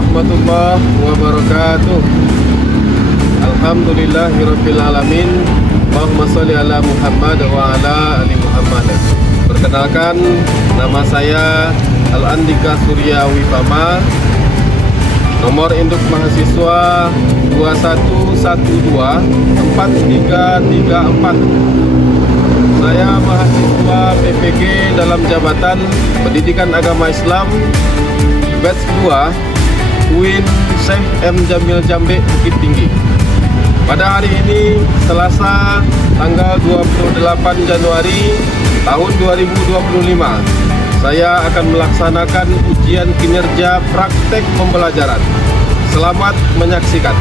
warahmatullahi wabarakatuh. Alhamdulillahirabbil alamin. Allahumma sholli ala Muhammad wa ala ali Muhammad. Perkenalkan, nama saya Al-Andika Surya Wipama. Nomor induk mahasiswa 21124334. Saya mahasiswa PPG dalam Jabatan Pendidikan Agama Islam batch 2 UIN Syekh M. Jamil Jambe Bukit Tinggi. Pada hari ini Selasa tanggal 28 Januari tahun 2025, saya akan melaksanakan ujian kinerja praktek pembelajaran. Selamat menyaksikan.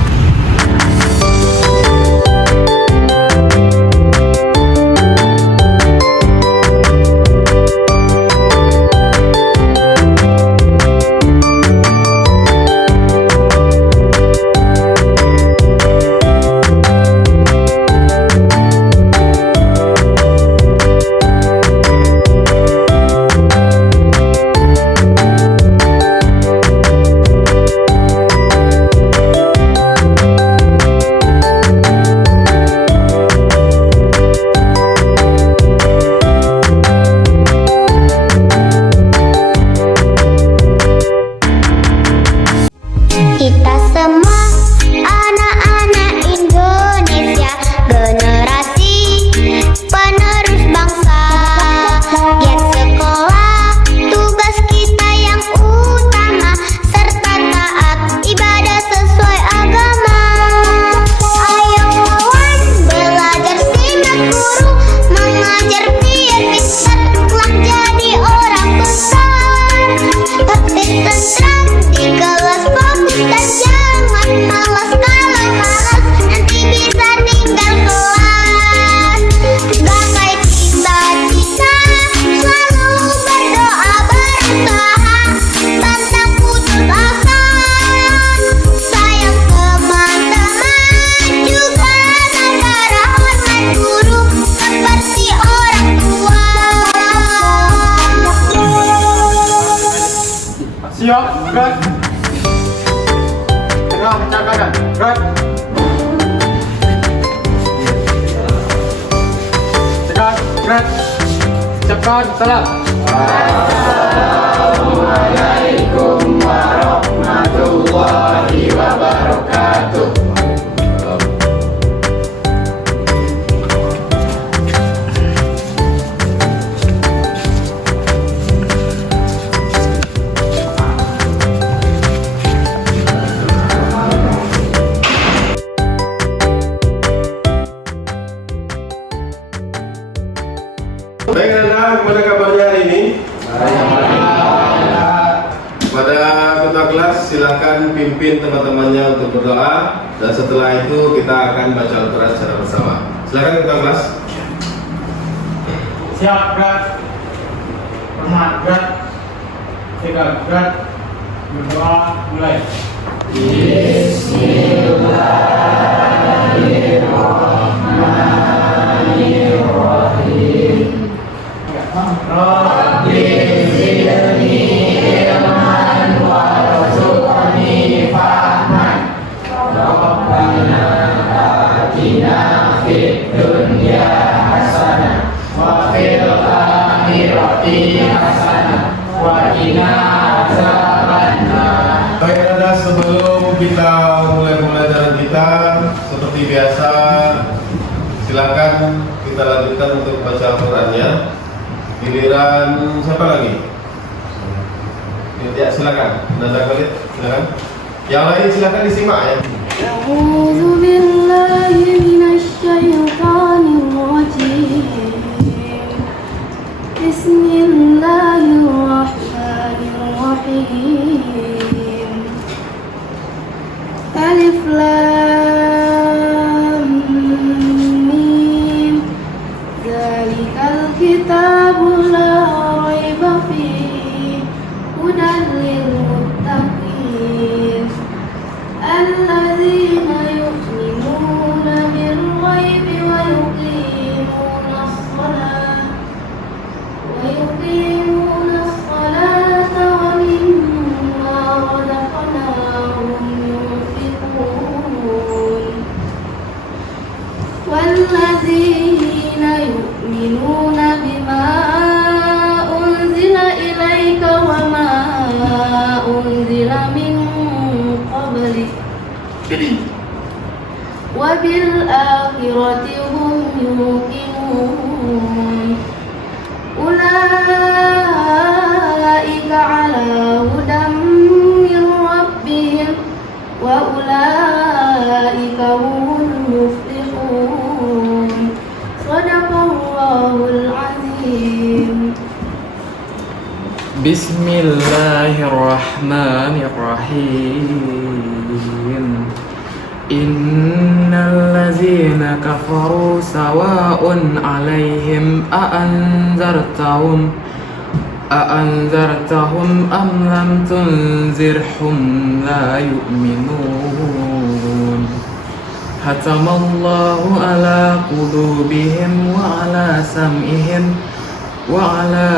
Kita semua anak-anak Indonesia, generasi penerus bangsa. Giat sekolah, tugas kita yang utama, serta taat ibadah sesuai agama. Ayo kawan, belajar simak guru, mengajar biar pintar, kelak jadi orang besar. Tertib tentram di kelas, dan jangan malas, kalau malas nanti bisa tinggal kelas. Gapai cita-cita, selalu berdoa berusaha, pantang putus asa. Sayang teman-teman, juga negara, hormat guru seperti orang tua. Siap, gerak. Tengah mencakapkan, gerak. Cekat, gerak. Cepat, salam. Assalamualaikum warahmatullahi wabarakatuh. Baik anak, gimana kabarnya hari ini? Pada ketua kelas silahkan pimpin teman-temannya untuk berdoa, dan setelah itu kita akan baca Al-Quran secara bersama. Silakan ketua kelas. Siap, gerak. Hormat, gerak. Tegak, gerak. Berdoa, mulai. Bismillahirrahmanirrahim. Rabbi zidni ilman warzuqni fahman. Rabbana atina fid dunya hasanah wa fil akhirati hasanah wa qina azabannar. Baik anak, sebelum kita mulai pembelajaran kita, seperti biasa, silakan kita lanjutkan untuk baca Al-Qurannya. Giliran siapa lagi? Ya, silakan. Nada Khalid, silakan. Yang lain silakan disimak ya. A'udzu billahi minasy syaithanir rajim. Bismillahirrahmanirrahim. Alif Lam Mim. Zalikal kitabu la raiba fihi, hudan lil muttaqin. Alladzina yu'minuna bil ghaibi wa yuqimuna as-salata wa mimma razaqnahum وبالآخرة هم يوقنون أولئك على هدى من ربهم وأولئك هم المفلحون صدق الله العظيم. بسم الله الرحمن الرحيم. إن الذين كفروا سواء عليهم أأنذرتهم أم لم تنذرهم لا يؤمنون ختم الله على قلوبهم وعلى سمعهم وعلى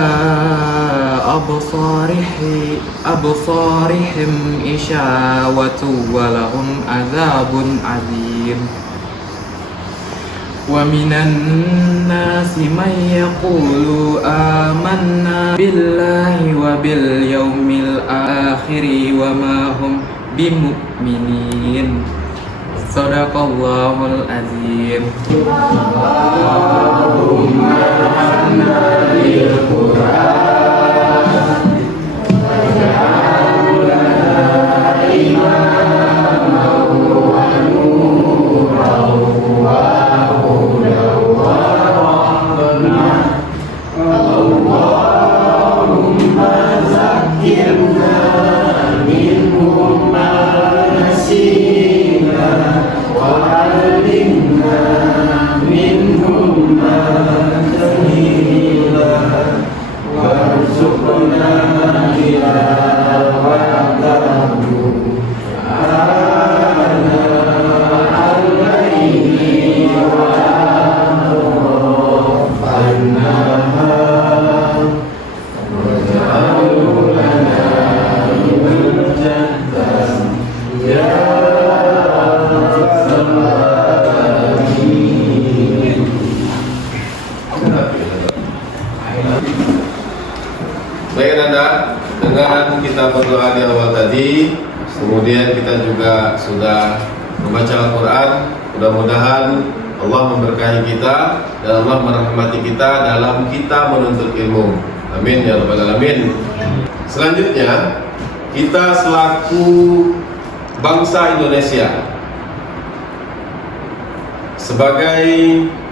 أبصارهم إشاوة ولهم عذاب عظيم. ومن الناس من يقول آمنا بالله وباليوم الآخر وما هم بمؤمنين صدق الله العظيم. اللهم ارحمنا بالقرآن واجعله لنا إماما ونورا وهدى ورحمة. اللهم ذكرنا منه ما نسينا وعلمنا منهم ما جهلنا وارزقنا تلاوته آناء الليل وأطراف النهار واجعله لنا حجة يا Baik Anda, dengan kita berdoa di awal tadi, kemudian kita juga sudah membaca Al-Quran. Mudah-mudahan Allah memberkahi kita dan Allah merahmati kita dalam kita menuntut ilmu. Amin ya rabbal alamin. Selanjutnya, kita selaku bangsa Indonesia sebagai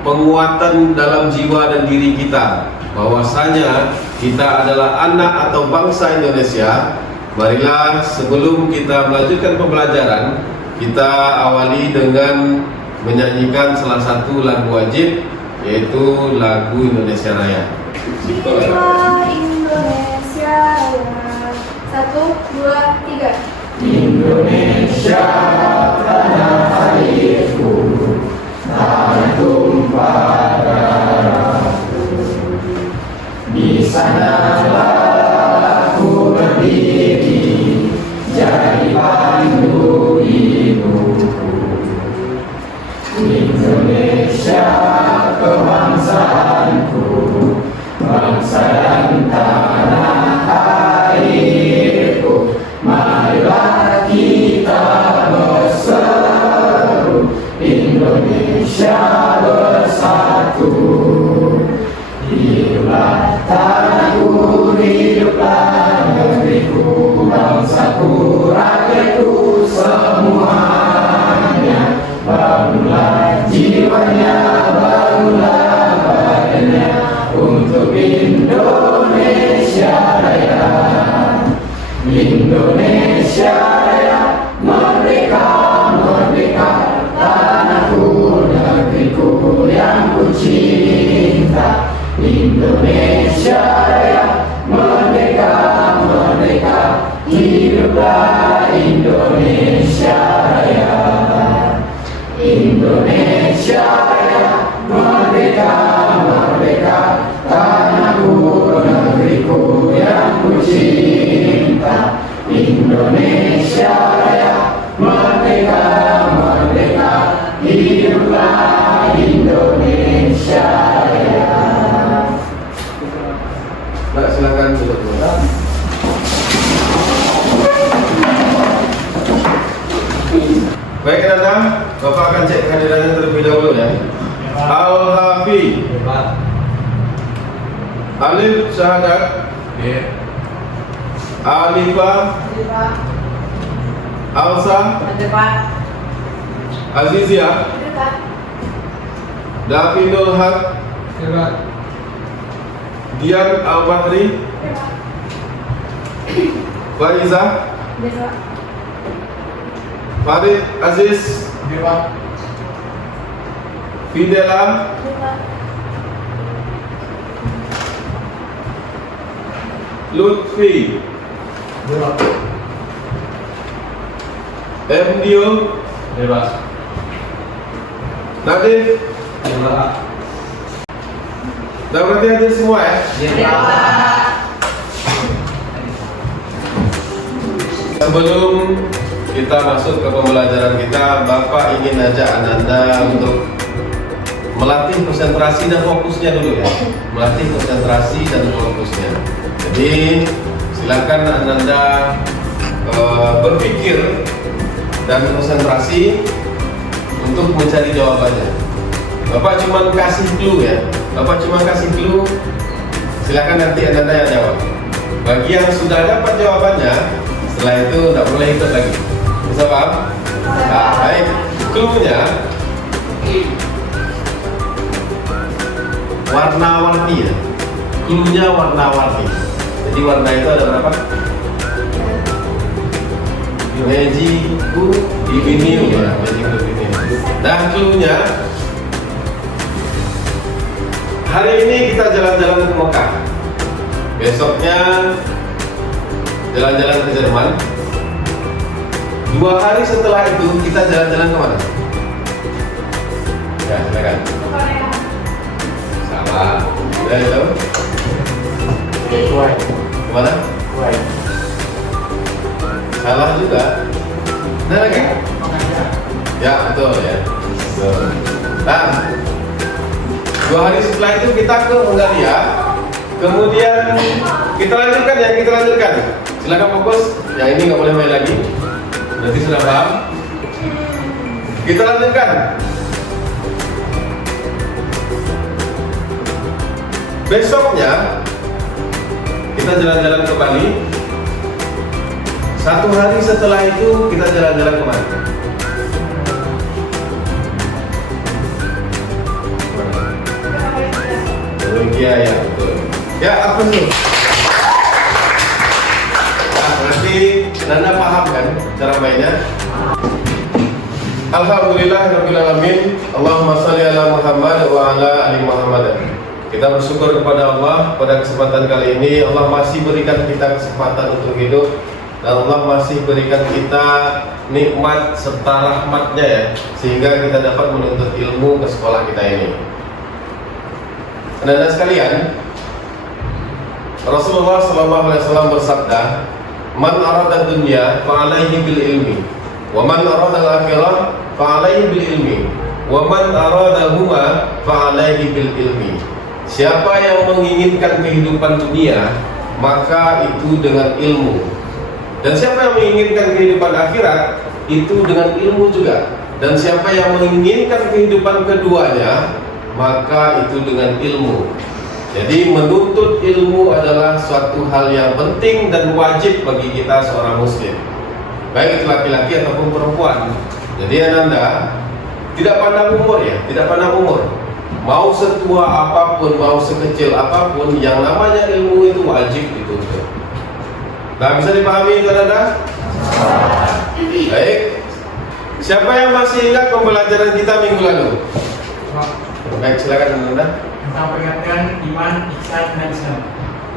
penguatan dalam jiwa dan diri kita bahwasanya kita adalah anak atau bangsa Indonesia. Marilah sebelum kita melanjutkan pembelajaran, kita awali dengan menyanyikan salah satu lagu wajib, yaitu lagu Indonesia Raya. Indonesia Raya. 1, 2, 3. Indonesia tanah airku, tanah tumpah darahku. Di sanalah aku berdiri, jadi pandu hidupku. Indonesia kebangsaanku, bangsa dan tanah airku. Marilah kita berseru, Indonesia bersatu. Hiduplah tanahku, hiduplah negeriku, bangsaku, rakyatku semuanya. Bangunlah jiwanya, bangunlah badannya untuk Indonesia Raya. Indonesia Raya, merdeka, merdeka, tanahku, negeriku yang ku cinta. Indonesia Raya, merdeka, merdeka, hiduplah Indonesia Raya. Indonesia Raya, merdeka, merdeka, tanahku, negeriku yang ku cinta. Indonesia Raya, merdeka, merdeka, hiduplah Indonesia Raya. Mbak, silakan duduk dulu. Baik Nanda, Bapak akan cek kehadirannya terlebih dahulu ya. Al-Hafi, Alif syahadat, Alifah, Alsa, Azizia, Davidul Haq, Dian Al-Bahri, Faiza, Farid Aziz, Fidela, Lutfi, Emdio, Nadif. Dah berarti hadir semua ya? Sebelum kita masuk ke pembelajaran kita, Bapak ingin ajak Ananda untuk melatih konsentrasi dan fokusnya dulu ya. Melatih konsentrasi dan fokusnya. Jadi silakan Ananda berpikir dan konsentrasi untuk mencari jawabannya. Bapak cuma kasih clue ya. Bapak cuma kasih clue. Silakan nanti Ananda yang jawab. Bagi yang sudah dapat jawabannya, setelah itu tidak boleh ikut lagi. Bisa paham? Nah, baik. Clue-nya warna-warni ya. Clue-nya warna-warni. Jadi warna itu ada berapa? Magiku Divinim ya, Magiku Divinim. Nah, clue-nya hari ini kita jalan-jalan ke Mekah. Besoknya jalan-jalan ke Jerman. 2 hari setelah itu kita jalan-jalan kemana? Ya, silakan. Salah. Udah itu? Kemana? Salah juga. Nah lagi? Ya betul ya. Betul. Nah, 2 hari setelah itu kita ke Hungaria. Kemudian kita lanjutkan ya, kita lanjutkan. Silakan fokus. Yang ini nggak boleh main lagi. Berarti sudah paham? Kita lanjutkan. Besoknya kita jalan-jalan ke Bali. 1 hari setelah itu kita jalan-jalan ke mana? Turkiya ya betul. Ya apa sih? Nah, berarti Nanda paham kan cara mainnya? Alhamdulillahirabbil alamin. Allahumma shalli ala Muhammad wa ala ali Muhammad. Kita bersyukur kepada Allah pada kesempatan kali ini. Allah masih berikan kita kesempatan untuk hidup, dan Allah masih berikan kita nikmat serta rahmatnya ya, sehingga kita dapat menuntut ilmu ke sekolah kita ini. Anda sekalian, Rasulullah SAW bersabda, "Man arada dunya fa'alaihi bil ilmi, wa man arada al-akhirah fa'alaihi bil ilmi, wa man arada huma fa'alaihi bil ilmi." Siapa yang menginginkan kehidupan dunia, maka itu dengan ilmu. Dan siapa yang menginginkan kehidupan akhirat, itu dengan ilmu juga. Dan siapa yang menginginkan kehidupan keduanya, maka itu dengan ilmu. Jadi menuntut ilmu adalah suatu hal yang penting dan wajib bagi kita seorang muslim, baik itu laki-laki ataupun perempuan. Jadi Ananda tidak pandang umur ya, tidak pandang umur. Mau setua apapun, mau sekecil apapun, yang namanya ilmu itu wajib dituntut. Nah, bisa dipahami itu Ananda? Baik. Siapa yang masih ingat pembelajaran kita minggu lalu? Baik, silakan Ananda. Tentang pengertian iman, ihsan, dan Islam.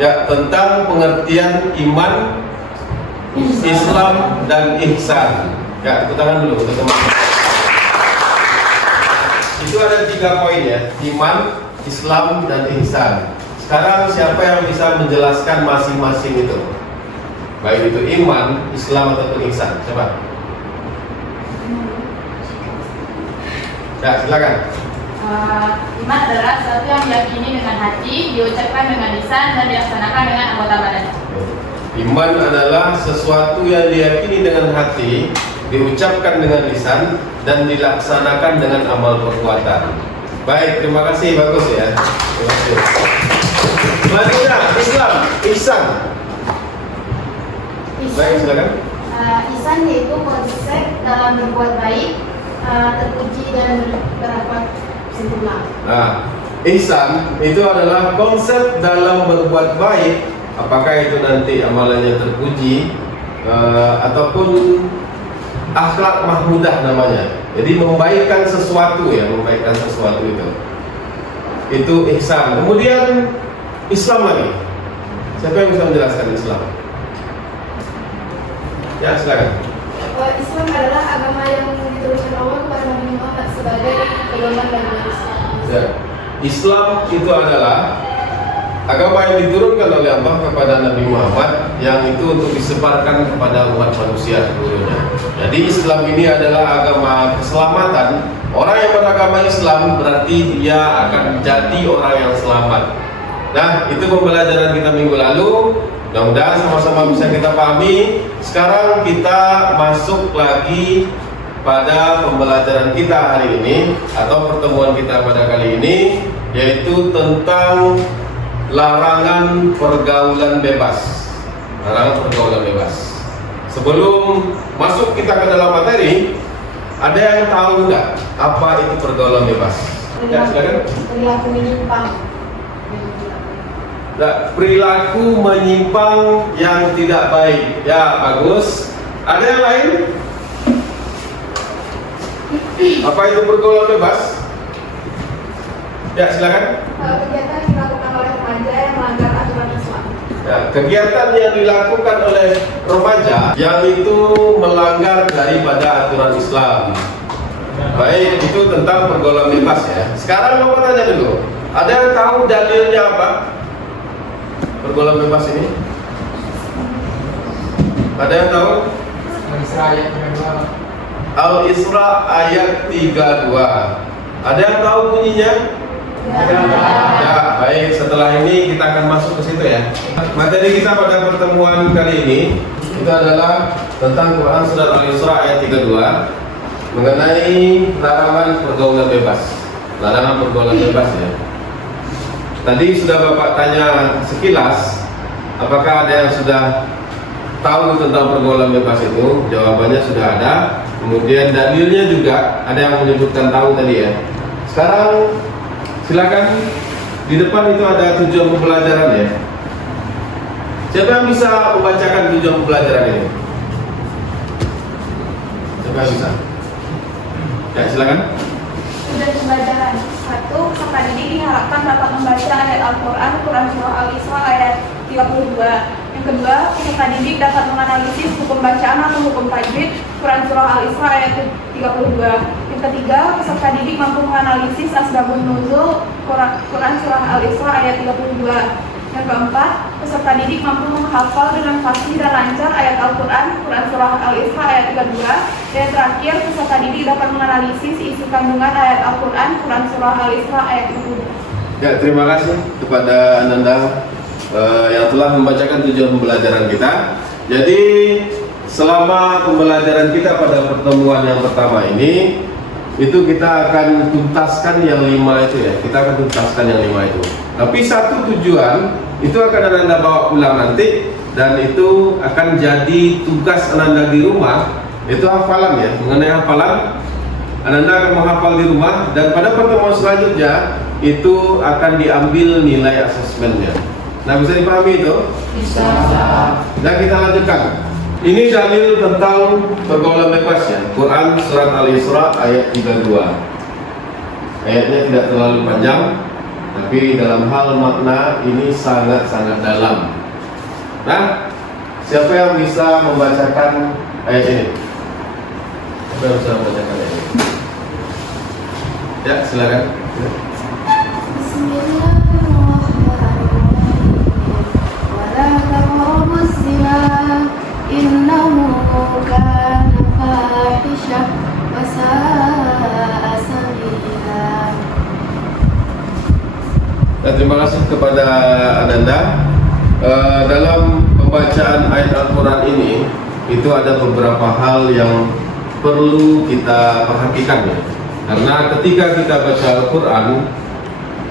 Ya, tentang pengertian iman, Islam, dan ihsan. Ya, tepuk tangan dulu untuk teman. Itu ada 3 poin ya, iman, Islam, dan ihsan. Sekarang siapa yang bisa menjelaskan masing-masing itu? Baik itu iman, Islam, ataupun ihsan. Coba. Ya, silakan. Iman adalah sesuatu yang diyakini dengan hati, diucapkan dengan lisan, dan dilaksanakan dengan anggota badan. Iman adalah sesuatu yang diyakini dengan hati, diucapkan dengan lisan, dan dilaksanakan dengan amal perbuatan. Baik, terima kasih, bagus ya. Terima kasih. Selanjutnya, Islam, ihsan. Baik, silakan. Ihsan yaitu konsep dalam berbuat baik, terpuji dan berbuat sempurna. Nah, ihsan itu adalah konsep dalam berbuat baik, apakah itu nanti amalannya terpuji ataupun akhlak mahmudah namanya. Jadi membaikkan sesuatu ya, membaikkan sesuatu itu ihsan. Kemudian Islam lagi. Siapa yang bisa menjelaskan Islam? Ya, silakan. Islam adalah agama yang diturunkan Allah kepada Nabi Muhammad sebagai pedoman bagi manusia. Ya. Islam itu adalah agama yang diturunkan oleh Allah kepada Nabi Muhammad, yang itu untuk disebarkan kepada umat manusia seluruhnya. Jadi Islam ini adalah agama keselamatan. Orang yang beragama Islam berarti dia akan menjadi orang yang selamat. Nah, itu pembelajaran kita minggu lalu. Mudah-mudahan sama-sama bisa kita pahami. Sekarang kita masuk lagi pada pembelajaran kita hari ini, atau pertemuan kita pada kali ini, yaitu tentang larangan pergaulan bebas. Larangan pergaulan bebas. Sebelum masuk kita ke dalam materi, ada yang tahu nggak apa itu pergaulan bebas? Ya, silakan. Perilaku menyimpang. Nah, perilaku menyimpang yang tidak baik. Ya, bagus. Ada yang lain? Apa itu pergaulan bebas? Ya, silakan. Kegiatan yang dilakukan oleh remaja yang melanggar aturan Islam. Ya, kegiatan yang dilakukan oleh remaja yang itu melanggar daripada aturan Islam. Baik, itu tentang pergaulan bebas ya. Sekarang mau tanya dulu. Ada yang tahu dalilnya apa? Pergaulan bebas ini? Ada yang tahu? Al-Isra ayat 32. Ada yang tahu bunyinya? Ya, baik. Setelah ini kita akan masuk ke situ ya. Materi kita pada pertemuan kali ini itu adalah tentang Quran Surah Al-Isra ayat 32 mengenai larangan pergaulan bebas. Larangan pergaulan bebas ya. Tadi sudah Bapak tanya sekilas, apakah ada yang sudah tahu tentang pergaulan bebas itu? Jawabannya sudah ada. Kemudian dalilnya juga ada yang menyebutkan tahu tadi ya. Sekarang silakan, di depan itu ada tujuan pembelajaran ya. Siapa yang bisa membacakan tujuan pembelajaran ini? Siapa yang bisa? Ya, silakan. Tujuan pembelajaran 1. Peserta didik diharapkan dapat membaca ayat Al-Quran, Quran Surah Al-Isra ayat 32. Yang kedua, peserta didik dapat menganalisis hukum bacaan atau hukum tajwid Quran Surah Al-Isra ayat 32. Yang ketiga, peserta didik mampu menganalisis asbabun nuzul Quran Surah Al-Isra ayat 32. Yang keempat, peserta didik mampu menghafal dengan fasih dan lancar ayat Al-Quran, Quran Surah Al-Isra ayat 32. Dan yang terakhir, peserta didik dapat menganalisis isi kandungan ayat Al-Quran, Quran Surah Al-Isra ayat 32. Ya, terima kasih kepada Ananda yang telah membacakan tujuan pembelajaran kita. Jadi selama pembelajaran kita pada pertemuan yang pertama ini, itu kita akan tuntaskan yang 5 itu ya. Kita akan tuntaskan yang 5 itu. Tapi satu tujuan itu akan Ananda bawa pulang nanti, dan itu akan jadi tugas Ananda di rumah. Itu hafalan ya, mengenai hafalan. Ananda akan menghafal di rumah, dan pada pertemuan selanjutnya itu akan diambil nilai asesmennya. Nah, bisa dipahami itu? Bisa. Dan kita lanjutkan. Ini dalil tentang pergaulan bebas ya. Quran Surat Al-Isra ayat 32. Ayatnya tidak terlalu panjang, tapi dalam hal makna ini sangat-sangat dalam. Nah, siapa yang bisa membacakan ayat ini? Siapa yang bisa membacakan ayat ini? Ya, silakan. Wala taqrabus zina innahu kana fahisha wa sa'a sabila. Dan terima kasih kepada Ananda. Dalam pembacaan ayat Al-Quran ini itu ada beberapa hal yang perlu kita perhatikan ya. Karena ketika kita baca Al-Quran,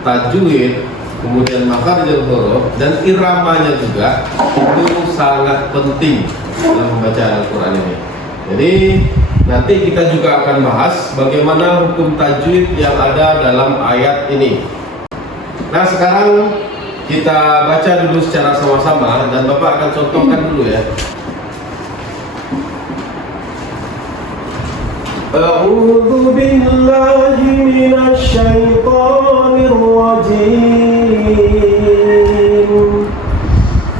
tajwid, kemudian makharijul huruf dan iramanya juga itu sangat penting dalam pembacaan Al-Quran ini. Jadi nanti kita juga akan bahas bagaimana hukum tajwid yang ada dalam ayat ini. Nah, sekarang kita baca dulu secara sama-sama dan Bapak akan contohkan dulu ya. A'udzu billahi minasy syaithanir rajim.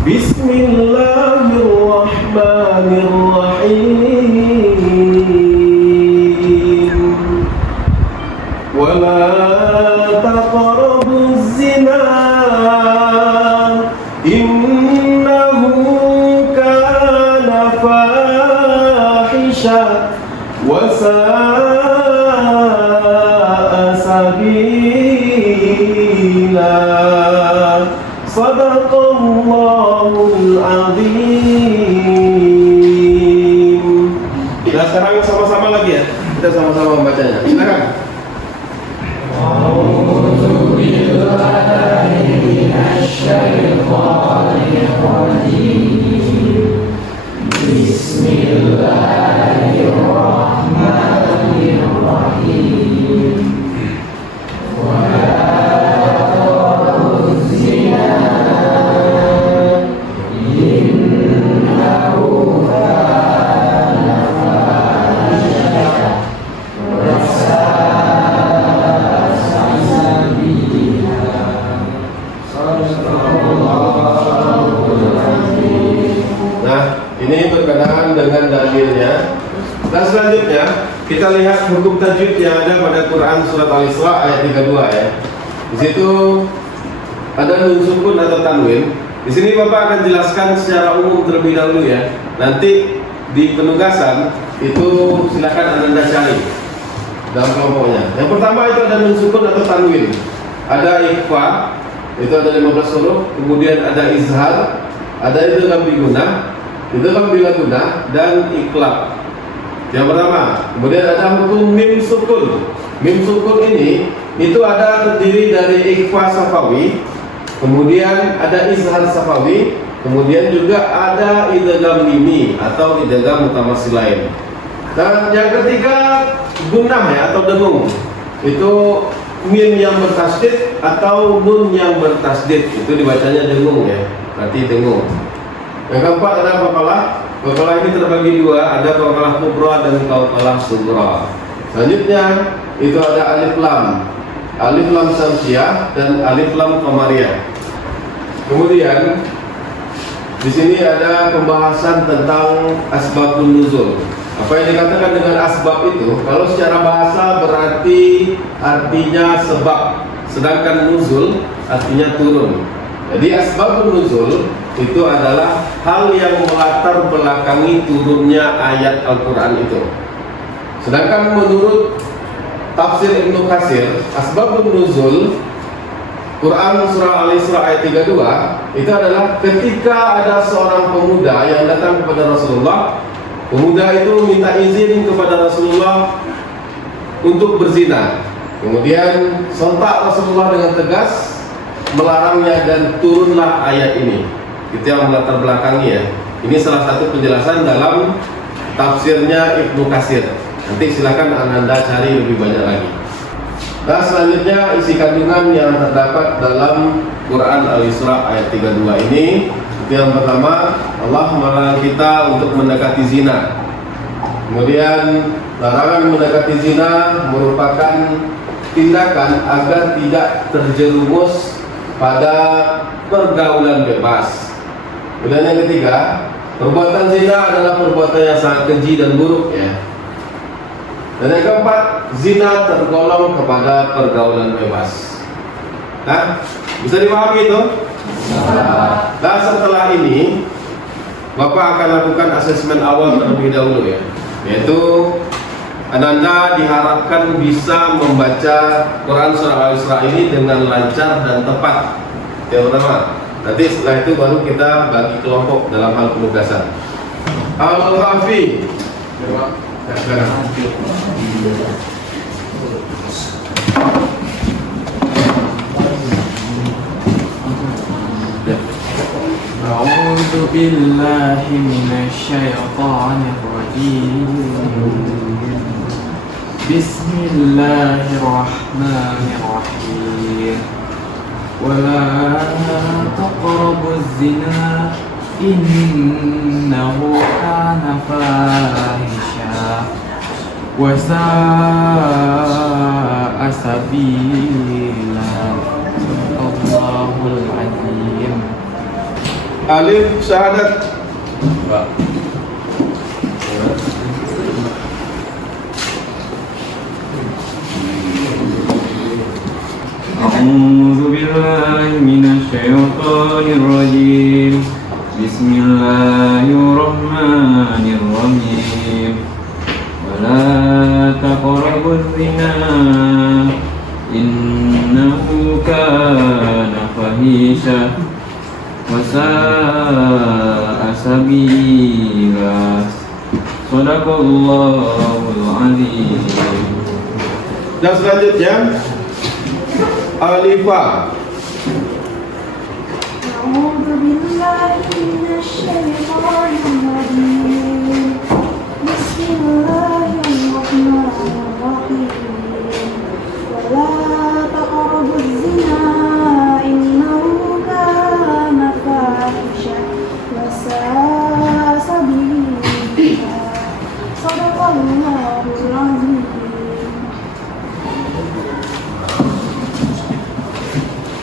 Bismillahirrahmanirrahim. Wala taqrabuz zina innahu kana fahisha wa sa'a sabila. Sadaqallahul azim. Nah, sekarang sama-sama lagi ya. Kita sama-sama membacanya. Silakan. Nah, selanjutnya kita lihat hukum tajwid yang ada pada Quran surat Al-Isra ayat 32 ya. Di situ ada nun sukun atau tanwin. Di sini Bapak akan jelaskan secara umum terlebih dahulu ya. Nanti di penugasan itu silakan Anda cari dalam kelompoknya. Yang pertama itu ada nun sukun atau tanwin. Ada ikhfa, itu ada 15 huruf, kemudian ada izhar, ada idgham bi gunnah, idgham bila gunnah dan iqlab. Yang pertama, kemudian ada hukum mim sukun. Mim sukun ini itu ada terdiri dari ikhfa safawi, kemudian ada izhar safawi, kemudian juga ada idgham mimi atau idgham mutamatsilain. Dan yang ketiga gunnah ya atau dengung. Itu mim yang bertasdid atau nun yang bertasdid, itu dibacanya dengung ya, berarti dengung. Yang keempat ada qaqalah. Qaqalah ini terbagi dua, ada qaqalah kubra dan qaqalah sughra. Selanjutnya itu ada alif lam syamsiyah dan alif lam qamariyah. Kemudian di sini ada pembahasan tentang asbabun nuzul. Apa yang dikatakan dengan asbab itu, kalau secara bahasa berarti artinya sebab, sedangkan nuzul artinya turun. Jadi asbabun nuzul itu adalah hal yang melatar belakangi turunnya ayat Al-Quran itu. Sedangkan menurut tafsir Ibnu Katsir, asbabun nuzul Quran surah Al-Isra ayat 32 itu adalah ketika ada seorang pemuda yang datang kepada Rasulullah. Pemuda itu minta izin kepada Rasulullah untuk berzina. Kemudian sontak Rasulullah dengan tegas melarangnya dan turunlah ayat ini. Itu yang melatar belakangi ya. Ini salah satu penjelasan dalam tafsirnya Ibnu Katsir. Nanti silakan Anda cari lebih banyak lagi. Nah, selanjutnya isi kandungan yang terdapat dalam Quran Al-Isra ayat 32 ini. Yang pertama, Allah melarang kita untuk mendekati zina. Kemudian larangan mendekati zina merupakan tindakan agar tidak terjerumus pada pergaulan bebas. Kemudian yang ketiga, perbuatan zina adalah perbuatan yang sangat keji dan buruk ya. Dan yang keempat, zina tergolong kepada pergaulan bebas. Nah, bisa dipahami itu? Nah, setelah ini Bapak akan lakukan asesmen awal terlebih dahulu ya, yaitu Anda diharapkan bisa membaca Quran surah Al-Isra ini dengan lancar dan tepat. Yang pertama, Nanti setelah itu baru kita bagi kelompok dalam hal penugasan. Al-Rafi. Silakan. أعوذ بالله من الشيطان الرجيم بسم الله الرحمن الرحيم ولا تقربوا الزنا إنه كان فاحشا وساء سبيلا الله العظيم. Alif syahadat. أعوذ بالله من الشيطان الرجيم بسم الله الرحمن الرحيم ولا تقربوا الزنا إنه كان فاحشا وساء سبيلا صدق الله العظيم. Dan selanjutnya Alifah. أعوذ بالله من الشيطان الرجيم بسم الله الرحمن الرحيم ولا تقربوا الزنا إنه كان فاحشا وساء سبيلا صدق الله العظيم.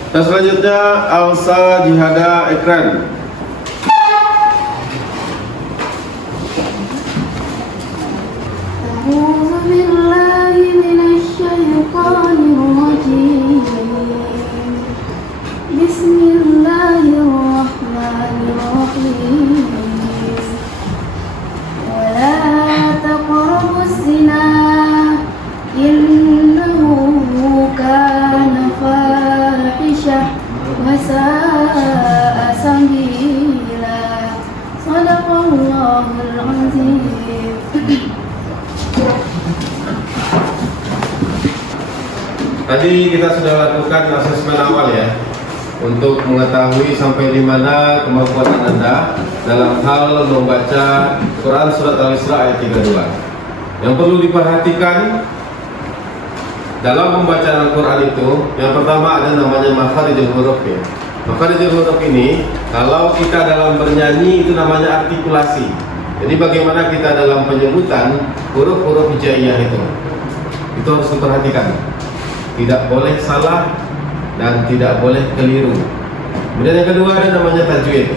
Dan selanjutnya Alsa Jihada Ekran. أعوذ بالله من الشيطان الرجيم بسم الله الرحمن الرحيم ولا تقربوا الزنا إنه كان فاحشة وساء سبيلا صدق الله العظيم. Tadi kita sudah lakukan asesmen awal ya, untuk mengetahui sampai di mana kemampuan Anda dalam hal membaca Quran Surat Al-Isra ayat 32. Yang perlu diperhatikan dalam pembacaan Al-Quran itu, yang pertama ada namanya makharijul huruf ya. Makharijul huruf ini, kalau kita dalam bernyanyi itu namanya artikulasi. Jadi bagaimana kita dalam penyebutan huruf-huruf hijaiyah itu harus diperhatikan. Tidak boleh salah dan tidak boleh keliru. Kemudian yang kedua ada namanya tajwid.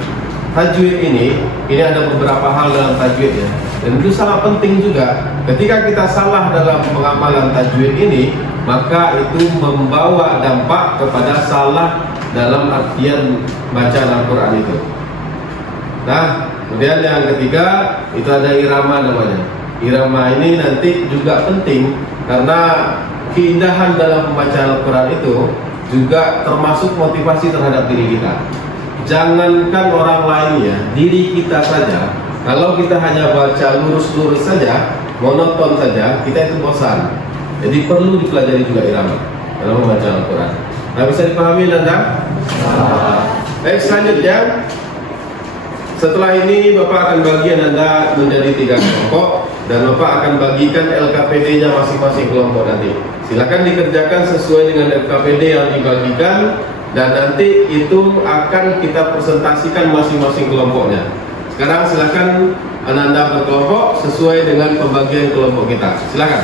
Tajwid ini ada beberapa hal dalam tajwid ya. Dan itu sangat penting juga. Ketika kita salah dalam pengamalan tajwid ini, maka itu membawa dampak kepada salah dalam artian bacaan Al-Quran itu. Nah, kemudian yang ketiga itu ada irama namanya. Irama ini nanti juga penting karena keindahan dalam pembacaan Al-Quran itu juga termasuk motivasi terhadap diri kita. Jangankan orang lainnya, diri kita saja. Kalau kita hanya baca lurus-lurus saja, monoton saja, kita itu bosan. Jadi perlu dipelajari juga irama dalam membaca Al-Quran. Nah, bisa dipahami Anda? Baik, selanjutnya setelah ini Bapak akan bagi Anda menjadi 3 kelompok dan Bapak akan bagikan LKPD-nya masing-masing kelompok nanti. Silakan dikerjakan sesuai dengan LKPD yang dibagikan dan nanti itu akan kita presentasikan masing-masing kelompoknya. Sekarang silakan Anda berkelompok sesuai dengan pembagian kelompok kita. Silakan.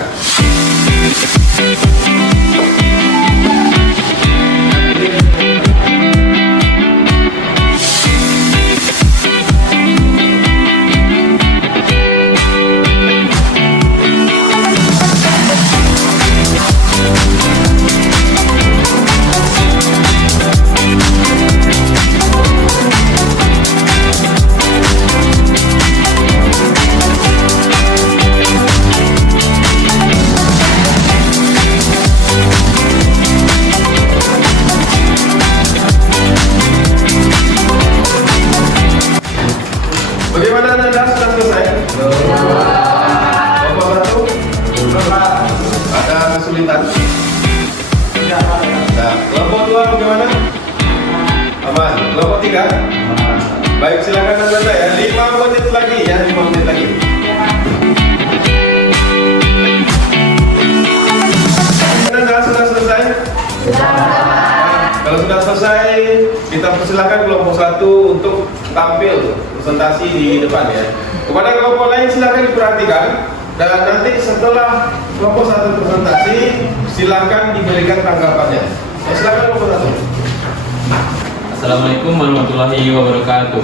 dipersilakan kelompok 1 untuk tampil presentasi di depan ya. Kepada kelompok lain silakan diperhatikan, dan nanti setelah kelompok 1 presentasi silakan diberikan tanggapannya. Ya, silakan kelompok 1. Assalamualaikum warahmatullahi wabarakatuh.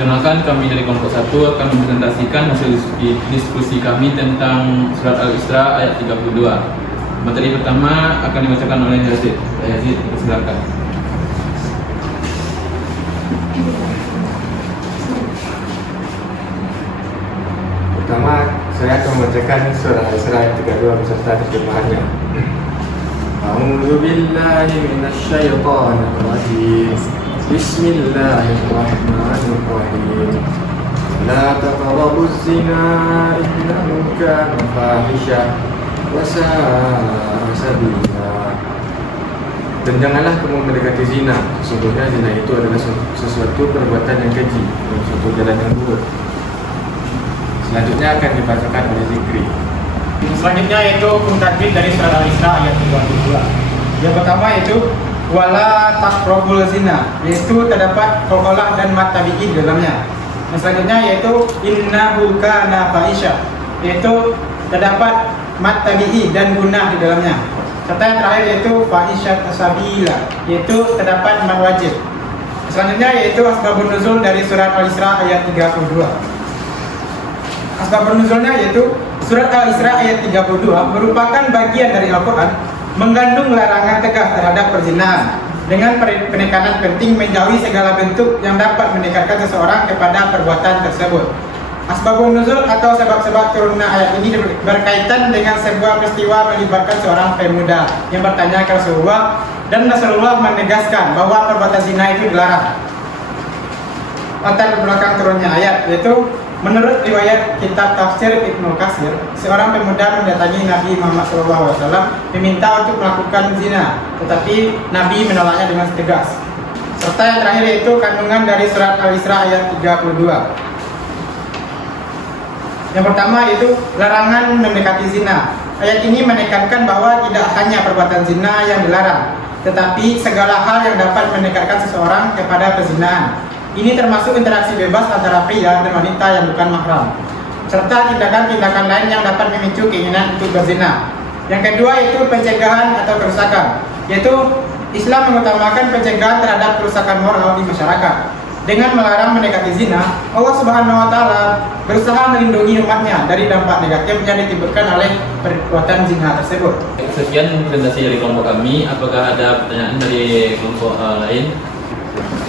Perkenalkan, kami dari kelompok 1 akan mempresentasikan hasil diskusi kami tentang surat Al-Isra ayat 32. Materi pertama akan dibacakan oleh Yazid. Yazid, silakan. Pertama, saya akan membacakan surah Al-Isra ayat 32 beserta terjemahannya. A'udzu billahi minasy syaithanir rajim. Bismillahirrahmanirrahim. La taqrabuz zina innahu kana fahisyah wa sa'a sabila. Dan janganlah kamu mendekati zina. Sesungguhnya zina itu adalah sesuatu perbuatan yang keji dan suatu jalan yang buruk. Selanjutnya akan dibacakan oleh Zikri. Selanjutnya yaitu hukum takbir dari surat Al-Isra ayat 32. Yang pertama yaitu wala taqrabul zina, yaitu terdapat qalqalah dan mat tabi'i di dalamnya. Yang selanjutnya yaitu innahu kana fahisyah, yaitu terdapat mat tabi'i dan gunah di dalamnya. Serta yang terakhir yaitu fahisyat sabila, yaitu terdapat mat wajib. Selanjutnya yaitu asbabun nuzul dari surat Al-Isra ayat 32. Asbabun nuzulnya yaitu surat Al-Isra ayat 32 merupakan bagian dari Al-Quran mengandung larangan tegas terhadap perzinahan dengan penekanan penting menjauhi segala bentuk yang dapat mendekatkan seseorang kepada perbuatan tersebut. Asbabun nuzul atau sebab-sebab turunnya ayat ini berkaitan dengan sebuah peristiwa melibatkan seorang pemuda yang bertanya ke Rasulullah, dan Rasulullah menegaskan bahwa perbuatan zina itu dilarang. Latar belakang turunnya ayat yaitu menurut riwayat kitab tafsir Ibnu Katsir, seorang pemuda mendatangi Nabi Muhammad SAW meminta untuk melakukan zina, tetapi Nabi menolaknya dengan tegas. Serta yang terakhir yaitu kandungan dari surat Al-Isra ayat 32. Yang pertama yaitu larangan mendekati zina. Ayat ini menekankan bahwa tidak hanya perbuatan zina yang dilarang, tetapi segala hal yang dapat mendekatkan seseorang kepada perzinahan. Ini termasuk interaksi bebas antara pria dan wanita yang bukan mahram, serta tindakan-tindakan lain yang dapat memicu keinginan untuk berzina. Yang kedua yaitu pencegahan atau kerusakan, yaitu Islam mengutamakan pencegahan terhadap kerusakan moral di masyarakat. Dengan melarang mendekati zina, Allah Subhanahu wa Ta'ala berusaha melindungi umatnya dari dampak negatif yang ditimbulkan oleh perbuatan zina tersebut. Sekian presentasi dari kelompok kami. Apakah ada pertanyaan dari kelompok lain?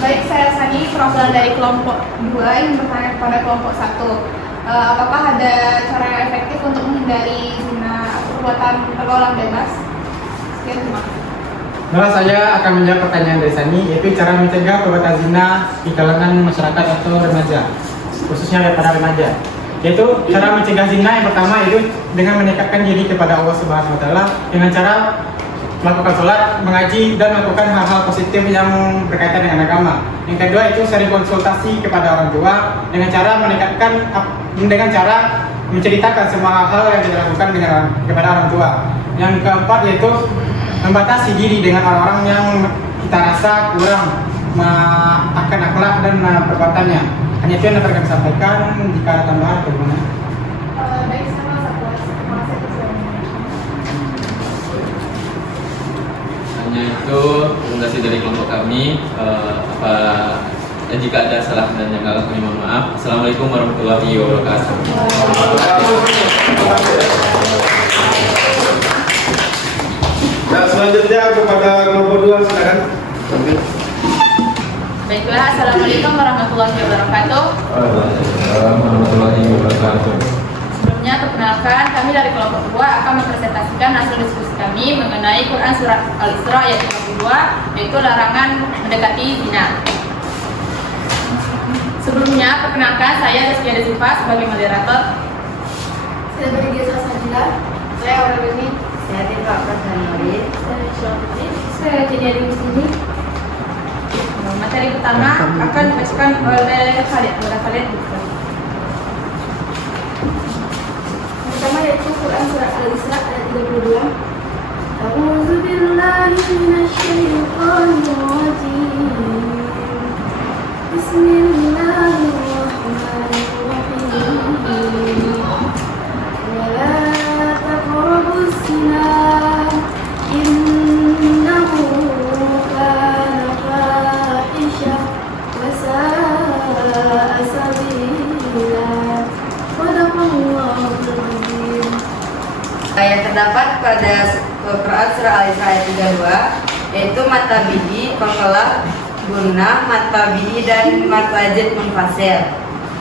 Baik, saya Sani, perwakilan dari kelompok 2 yang bertanya kepada kelompok 1. Apakah ada cara yang efektif untuk menghindari zina perbuatan pergaulan bebas? Sekian, terima kasih. Nah, saya akan menjawab pertanyaan dari Sani, yaitu cara mencegah perbuatan zina di kalangan masyarakat atau remaja, khususnya para remaja. Yaitu cara mencegah zina yang pertama itu dengan mendekatkan diri kepada Allah Subhanahu wa Ta'ala dengan cara melakukan sholat, mengaji, dan melakukan hal-hal positif yang berkaitan dengan agama. Yang kedua itu sering konsultasi kepada orang tua dengan cara menceritakan semua hal yang dilakukan kepada orang tua. Yang keempat yaitu membatasi diri dengan orang-orang yang kita rasa kurang akan akhlak dan perbuatannya. Hanya itu yang dapat kami sampaikan. Jika ada tambahan, bagaimana? Baik, sama satu. Terima kasih atas jawabannya. Hanya itu presentasi dari kelompok kami. Jika ada salah dan janggal kami mohon maaf. Assalamualaikum warahmatullahi wabarakatuh. Nah, selanjutnya kepada kelompok 2 silakan. Baiklah, Assalamualaikum warahmatullahi wabarakatuh. Warahmatullahi wabarakatuh. Sebelumnya, perkenalkan, kami dari kelompok 2 akan mempresentasikan hasil diskusi kami mengenai Quran Surat Al-Isra ayat 32, yaitu larangan mendekati zina. Sebelumnya, perkenalkan, saya Rizky Adesifa sebagai moderator. Saya beri jasa Sajila. Saya orang ini. Saya Tirta Pradhanuri. Saya Syafri. Saya jadi di sini. Materi pertama akan dibacakan oleh Khalid. Pertama yaitu Quran Surat Al-Isra ayat 32. أعوذ بالله من الشيطان الرجيم بسم الله الرحمن الرحيم ولا تقربوا الزنا إنه كان فاحشة وساء سبيلا صدق الله العظيم. Yang terdapat pada Quran surah Al-Isra ayat 32 yaitu mata bihi, pengkelap, guna, mata bihi dan matajid munfasil.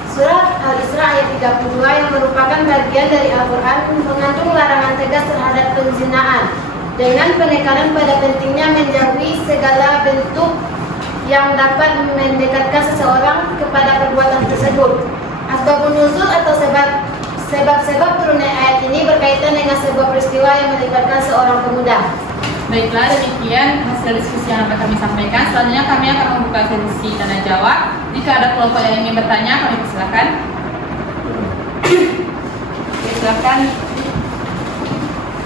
Surat Al-Isra ayat 32 yang merupakan bagian dari Al-Quran mengandung larangan tegas terhadap penzinaan dengan penekanan pada pentingnya menjauhi segala bentuk yang dapat mendekatkan seseorang kepada perbuatan tersebut. Asbabun nuzul atau sebab-sebab turunnya ayat ini berkaitan dengan sebuah peristiwa yang melibatkan seorang pemuda. Baiklah, demikian hasil diskusi yang dapat kami sampaikan. Selanjutnya kami akan membuka sesi tanya jawab. Jika ada kelompok yang ingin bertanya, kami persilakan. Silakan.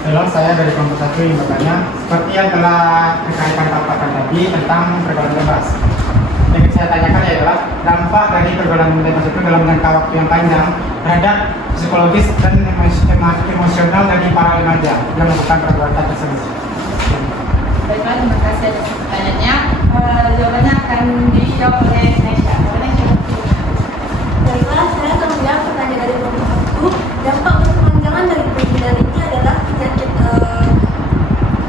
Halo, saya dari kelompok 1 yang bertanya. Seperti yang telah rekan-rekan paparkan tadi tentang pergaulan bebas. Yang saya tanyakan adalah dampak dari pergaulan bebas itu dalam jangka waktu yang panjang terhadap psikologis dan emosional dari para remaja yang melakukan perbuatan tersebut. Baiklah, terima kasih atas pertanyaannya. Jawabannya akan dijawab oleh Nesha. Baiklah, saya akan menjawab pertanyaan dari kelompok 1. Dampak berkepanjangan dari perzinaan ini adalah penyakit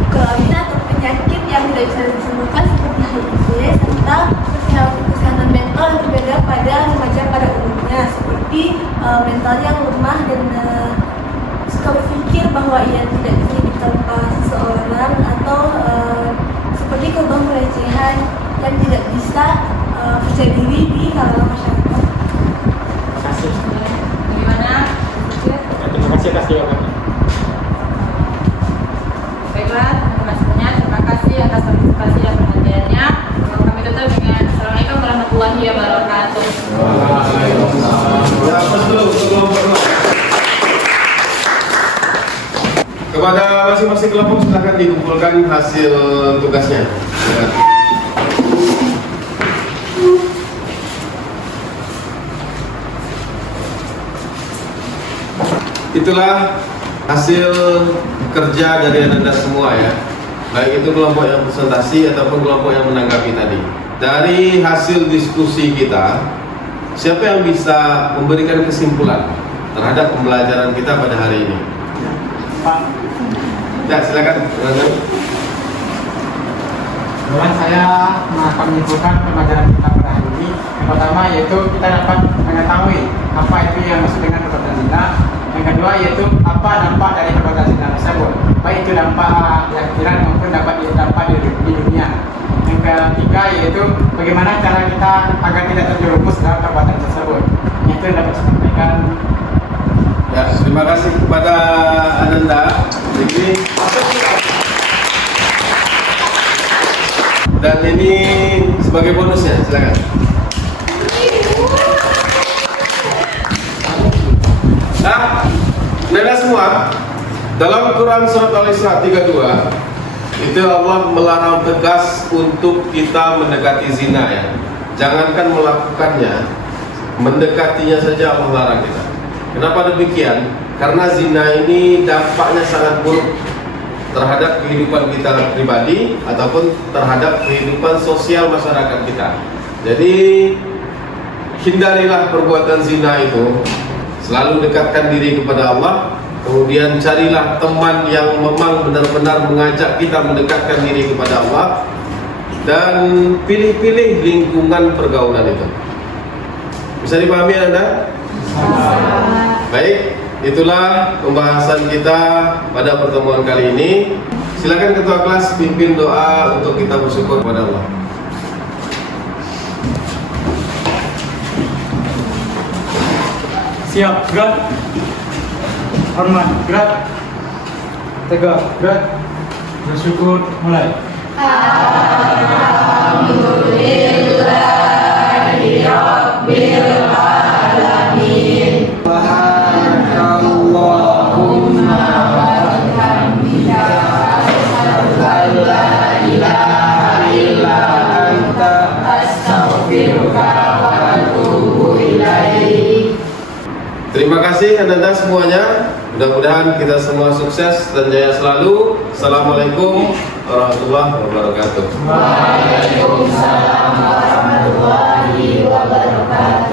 kelainan atau penyakit yang tidak bisa disembuhkan seperti HIV serta kesehatan mental yang berbeda pada remaja pada umumnya, seperti mental yang lemah dan suka berpikir bahwa ia tidak bisa hidup tanpa seseorang atau seperti korban pelecehan dan tidak bisa percaya diri di kalangan masyarakat. Terima kasih. Bagaimana? Terima kasih atas jawabannya. Baiklah, teman-teman semuanya, terima kasih atas partisipasi dan perhatiannya. Kami tutup dengan Assalamualaikum warahmatullahi wabarakatuh. Kepada masing-masing kelompok silakan dikumpulkan hasil tugasnya. Itulah hasil kerja dari Anda semua ya. Baik itu kelompok yang presentasi ataupun kelompok yang menanggapi tadi. Dari hasil diskusi kita, siapa yang bisa memberikan kesimpulan terhadap pembelajaran kita pada hari ini? Pak, Ya, silakan. Kemudian saya akan menyimpulkan pembelajaran kita pada hari ini. Yang pertama yaitu kita dapat mengetahui apa itu yang maksud dengan perbuatan zina. Yang kedua yaitu apa dampak dari perbuatan zina tersebut, baik itu dampak di akhirat maupun dampak di dunia. Yang ketiga yaitu bagaimana cara kita agar tidak terjerumus dalam perbuatan tersebut. Itu yang dapat saya sampaikan. Ya, terima kasih kepada Ananda. Dan ini sebagai bonusnya, silakan. Nah, Nena semua, dalam Quran surat Al-Isra 32 itu Allah melarang tegas untuk kita mendekati zina ya. Jangankan melakukannya, mendekatinya saja Allah larang kita. Kenapa demikian? Karena zina ini dampaknya sangat buruk terhadap kehidupan kita pribadi ataupun terhadap kehidupan sosial masyarakat kita. Jadi hindarilah perbuatan zina itu. Selalu dekatkan diri kepada Allah. Kemudian carilah teman yang memang benar-benar mengajak kita mendekatkan diri kepada Allah. Dan pilih-pilih lingkungan pergaulan itu. Bisa dipahami Anda? Baik, itulah pembahasan kita pada pertemuan kali ini. Silakan ketua kelas pimpin doa untuk kita bersyukur kepada Allah. Siap, gerak. Hormat, gerak. Tegak, gerak. Bersyukur, mulai. Alhamdulillahirabbil alamin. Subhanakallahumma wa bihamdika Terima kasih Anda semuanya. Mudah-mudahan kita semua sukses dan jaya selalu. Assalamualaikum warahmatullahi wabarakatuh. Waalaikumsalam warahmatullahi wabarakatuh.